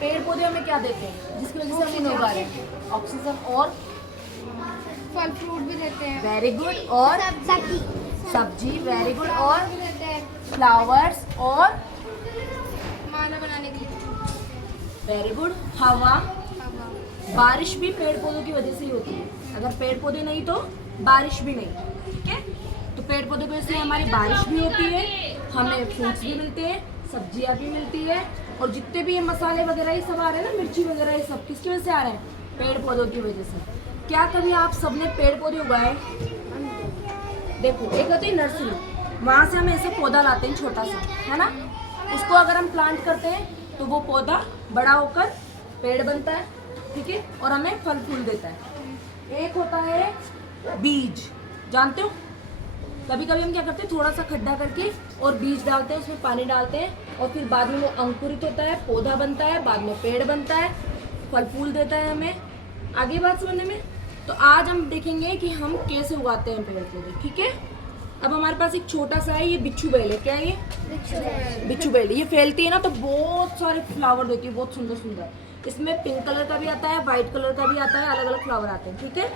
पेड़ पौधे हमें क्या देते हैं जिसकी वजह से हम इन्हें उगा रहे हैं? ऑक्सीजन और फल फ्रूट भी देते हैं। वेरी गुड, और सब्जी, वेरी गुड, और फ्लावर्स, और माला बनाने के लिए। वेरी गुड, हवा। बारिश भी पेड़ पौधों की वजह से ही होती है। अगर पेड़ पौधे नहीं तो बारिश भी नहीं, ठीक है। तो पेड़ पौधों की वजह से हमारी बारिश भी होती है, हमें फ्रूट्स भी मिलते हैं, सब्जियां भी मिलती है, और जितने भी ये मसाले वगैरह ये सब आ रहे हैं ना, मिर्ची वगैरह ये सब किसकी वजह से आ रहे हैं? पेड़ पौधों की वजह से। क्या कभी आप सबने पेड़ पौधे उगाए? देखो, एक होती है नर्सरी, वहाँ से हम ऐसा पौधा लाते हैं छोटा सा, है ना। उसको अगर हम प्लांट करते हैं तो वो पौधा बड़ा होकर पेड़ बनता है, ठीक है, और हमें फल फूल देता है। एक होता है बीज, जानते हो? कभी कभी हम क्या करते हैं, थोड़ा सा खड्डा करके और बीज डालते हैं, उसमें पानी डालते हैं, और फिर बाद में वो अंकुरित होता है, पौधा बनता है, बाद में पेड़ बनता है, फल फूल देता है हमें। आगे बात समझने में? तो आज हम देखेंगे कि हम कैसे उगाते हैं पेड़ पौधे, ठीक है। अब हमारे पास एक छोटा सा है, ये बिच्छू बेल है। क्या है ये? बिच्छू बेल। ये फैलती है ना तो बहुत सारे फ्लावर देती है, बहुत सुंदर सुंदर। इसमें पिंक कलर का भी आता है, व्हाइट कलर का भी आता है, अलग अलग फ्लावर आते हैं, ठीक है।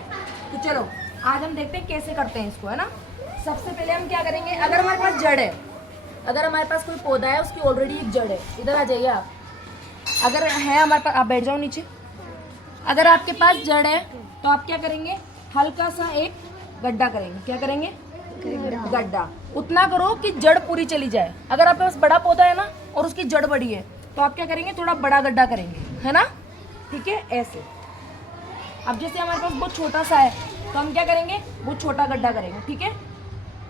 तो चलो आज हम देखते हैं कैसे करते हैं इसको, है ना। सबसे पहले हम क्या करेंगे, अगर हमारे पास जड़ है, अगर हमारे पास कोई पौधा है उसकी ऑलरेडी एक जड़ है, इधर आ जाइए आप। अगर है हमारे पास, आप बैठ जाओ नीचे। अगर आपके पास जड़ है तो आप क्या करेंगे, हल्का सा एक गड्ढा करेंगे। क्या करेंगे? गड्ढा। उतना करो कि जड़ पूरी चली जाए। अगर आपके पास बड़ा पौधा है ना और उसकी जड़ बड़ी है तो आप क्या करेंगे, थोड़ा बड़ा गड्ढा करेंगे, है ना, ठीक है, ऐसे। अब जैसे हमारे पास बहुत छोटा सा है तो हम क्या करेंगे, वो छोटा गड्ढा करेंगे, ठीक है।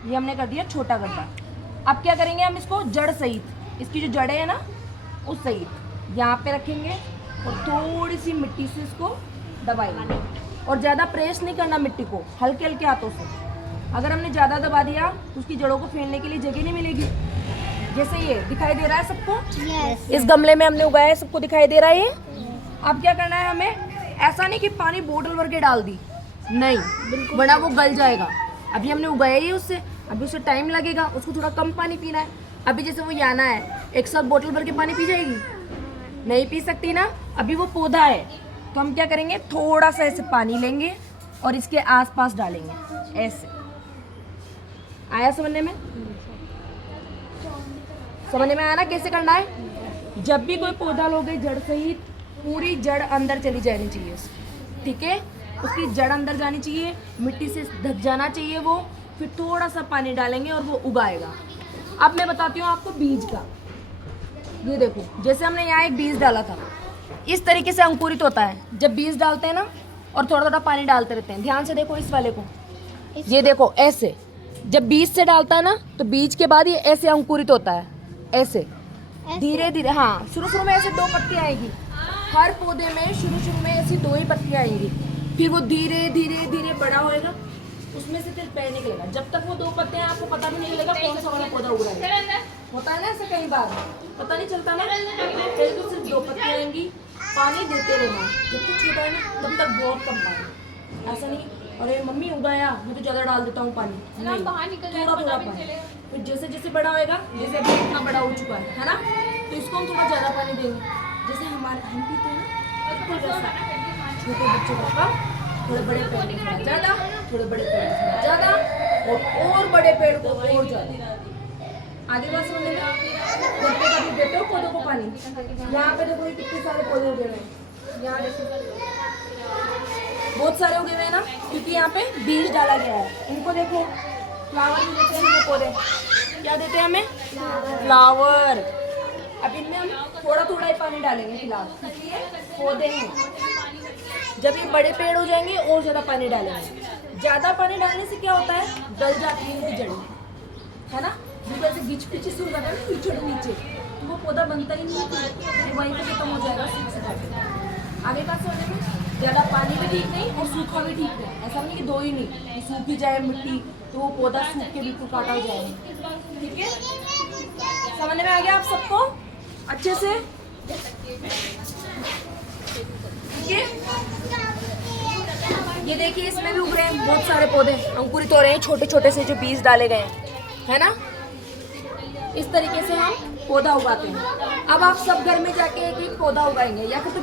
ये हमने कर दिया छोटा गड्ढा। अब क्या करेंगे, हम इसको जड़ सहित, इसकी जो जड़ें है ना उस सहित यहाँ पे रखेंगे, और थोड़ी सी मिट्टी से इसको दबाएंगे, और ज़्यादा प्रेस नहीं करना मिट्टी को, हल्के हल्के हाथों से। अगर हमने ज़्यादा दबा दिया तो उसकी जड़ों को फैलने के लिए जगह नहीं मिलेगी। जैसे ये दिखाई दे रहा है सबको? इस गमले में हमने उगाया है, सबको दिखाई दे रहा है ये। अब क्या करना है हमें, ऐसा नहीं कि पानी बोतल भर के डाल दी, नहीं, वरना वो गल जाएगा। अभी हमने उगाया ही उससे, अभी उससे टाइम लगेगा, उसको थोड़ा कम पानी पीना है। अभी जैसे वो याना है, एक साथ बोतल भर के पानी पी जाएगी? नहीं पी सकती ना। अभी वो पौधा है तो हम क्या करेंगे, थोड़ा सा ऐसे पानी लेंगे और इसके आसपास डालेंगे, ऐसे। आया समझने में? समझने में आया ना कैसे करना है? जब भी कोई पौधा लोगे जड़ सहित, पूरी जड़ अंदर चली जानी चाहिए, ठीक है। उसकी जड़ अंदर जानी चाहिए, मिट्टी से ढक जाना चाहिए वो, फिर थोड़ा सा पानी डालेंगे और वो उगाएगा। अब मैं बताती हूँ आपको बीज का। ये देखो, जैसे हमने यहाँ एक बीज डाला था, इस तरीके से अंकुरित होता है। जब बीज डालते हैं ना और थोड़ा थोड़ा पानी डालते रहते हैं, ध्यान से देखो इस वाले को, ये देखो ऐसे। जब बीज से डालता है ना तो बीज के बाद ये ऐसे अंकुरित होता है, ऐसे धीरे धीरे। हाँ, शुरू शुरू में ऐसे 2 पत्तियाँ आएगी हर पौधे में, शुरू में ऐसी 2 ही पत्तियाँ आएंगी, फिर वो धीरे धीरे धीरे बड़ा होएगा, उसमें से फिर पेड़ निकलेगा। जब तक वो 2 पत्तियाँ, आपको पता भी नहीं लगेगा कौन सा वाला पौधा उग रहा है। होता है ना ऐसे, कई बार पता नहीं चलता ना। पहले तो सिर्फ 2 पत्तियाँ आएंगी, पानी देते रहना, जब तक छोटा है ना तब तक बहुत कम पानी। ऐसा नहीं अरे मम्मी उगाया मैं तो ज़्यादा डाल देता हूँ पानी, नहीं, थोड़ा थोड़ा पानी। फिर जैसे जैसे बड़ा होएगा, जैसे अभी इतना बड़ा हो चुका है ना, तो इसको हम थोड़ा ज़्यादा पानी देंगे। जैसे हम पीते हैं ना, छोटे बच्चों का कम, थोड़े बड़े पेड़ को थोड़ा ज़्यादा, थोड़े बड़े पेड़ को थोड़ा ज़्यादा, और बड़े पेड़ को और ज़्यादा। आगे बात समझ में? घर पे कभी देते हो पौधों को पानी? यहाँ पे देखो कितने सारे पौधे उगे हुए हैं, यहाँ देखो बहुत सारे उगे हुए हैं ना, क्योंकि यहाँ पे बीज डाला गया है। इनको देखो, फ्लावर भी देते हैं ये पौधे। क्या देते हैं हमें? फ्लावर। अब इनमें हम थोड़ा थोड़ा ही पानी डालेंगे फिलहाल, क्योंकि ये पौधे हैं। जब ये बड़े पेड़ हो जाएंगे और ज़्यादा पानी डालेंगे। ज़्यादा पानी डालने से क्या होता है, गल जाती है इनकी जड़ें, है ना। बिल्कुल ऐसे गिच पिच से हो जाता है ना कीचड़ नीचे, तो वो पौधा बनता ही नहीं है, वहीं पर खत्म हो जाएगा, सूख सकता। आगे का सोने में ज़्यादा पानी भी ठीक नहीं और सूखा भी ठीक नहीं। ऐसा नहीं कि 2 ही नहीं, सूखी जाए मिट्टी तो वो पौधा सूख के बिल्कुल काटा हो जाएगा, ठीक है। समझ में आ गया आप सबको अच्छे से? ठीक है। ये देखिए, इसमें भी उग रहे हैं बहुत सारे पौधे, अंकुरित हो रहे हैं छोटे छोटे से जो बीज डाले गए हैं, है ना। इस तरीके से हम पौधा उगाते हैं। अब आप सब घर में जाके एक एक पौधा उगाएंगे या फिर तो